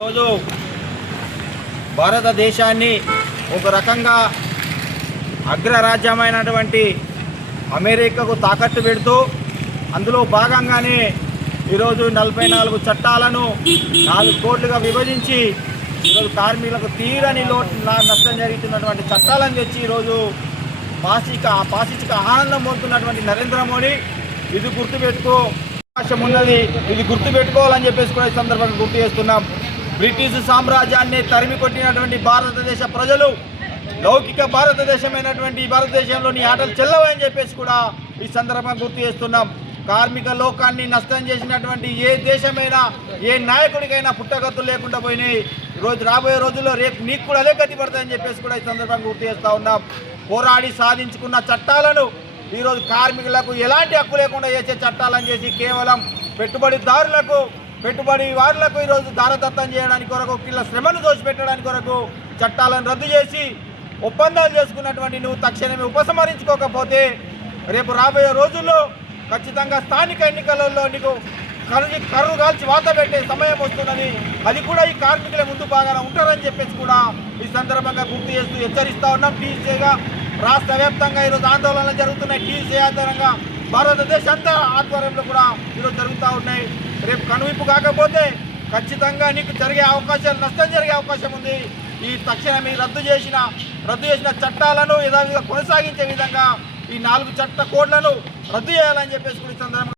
రోజు భారతదేశాన్ని ఒక రకంగా అగ్రరాజ్యమైనటువంటి అమెరికాకు తాకట్టు పెడుతూ అందులో భాగంగానే ఈరోజు 44 చట్టాలను 4 కోట్లుగా విభజించి ఈరోజు కార్మికులకు తీరని నష్టం జరుగుతున్నటువంటి చట్టాలను తెచ్చి ఈరోజు పాశిక ఆనందం పొందుతున్నటువంటి నరేంద్ర మోడీ ఇది గుర్తుపెట్టుకో అవకాశం ఉన్నది, ఇది గుర్తుపెట్టుకోవాలని చెప్పేసి కూడా ఈ సందర్భంగా గుర్తు చేస్తున్నాం. బ్రిటిష్ సామ్రాజ్యాన్ని తరిమి కొట్టినటువంటి భారతదేశ ప్రజలు లౌకిక భారతదేశమైనటువంటి భారతదేశంలోని ఆటలు చెల్లవని చెప్పేసి కూడా ఈ సందర్భంగా గుర్తు చేస్తున్నాం. కార్మిక లోకాన్ని నష్టం చేసినటువంటి ఏ దేశమైనా ఏ నాయకుడికైనా పుట్టగతులు లేకుండా పోయినాయి. ఈరోజు రాబోయే రోజుల్లో రేపు నీకు కూడా అదే గతి పడతాయని చెప్పేసి కూడా ఈ సందర్భంగా గుర్తు చేస్తూ ఉన్నాం. పోరాడి సాధించుకున్న చట్టాలను ఈరోజు కార్మికులకు ఎలాంటి హక్కు లేకుండా చేసే చట్టాలను చేసి కేవలం పెట్టుబడిదారులకు ఈరోజు దారదత్తం చేయడానికి కొరకు వీళ్ళ శ్రమను దోచిపెట్టడానికి కొరకు చట్టాలను రద్దు చేసి ఒప్పందాలు చేసుకున్నటువంటి నువ్వు తక్షణమే ఉపసంహరించుకోకపోతే రేపు రాబోయే రోజుల్లో ఖచ్చితంగా స్థానిక ఎన్నికలలో నీకు కర్రు కాల్చి వాత పెట్టే సమయం వస్తున్నది. అది కూడా ఈ కార్మికుల ముందు బాగానే ఉంటారని చెప్పేసి కూడా ఈ సందర్భంగా గుర్తు చేస్తూ హెచ్చరిస్తూ ఉన్నాం. టీసీగా రాష్ట్ర వ్యాప్తంగా ఈరోజు ఆందోళనలు జరుగుతున్నాయి. టీసీ ఆధారంగా భారతదేశ అంతా ఆధ్వర్యంలో కూడా ఈరోజు జరుగుతూ ఉన్నాయి. రేపు కనువిప్పు కాకపోతే ఖచ్చితంగా నీకు నష్టం జరిగే అవకాశం ఉంది. ఈ తక్షణమే రద్దు చేసిన చట్టాలను యథావిధిగా కొనసాగించే విధంగా ఈ 4 చట్ట కోడ్లను రద్దు చేయాలని చెప్పేసి కూడా ఈ సందర్భంగా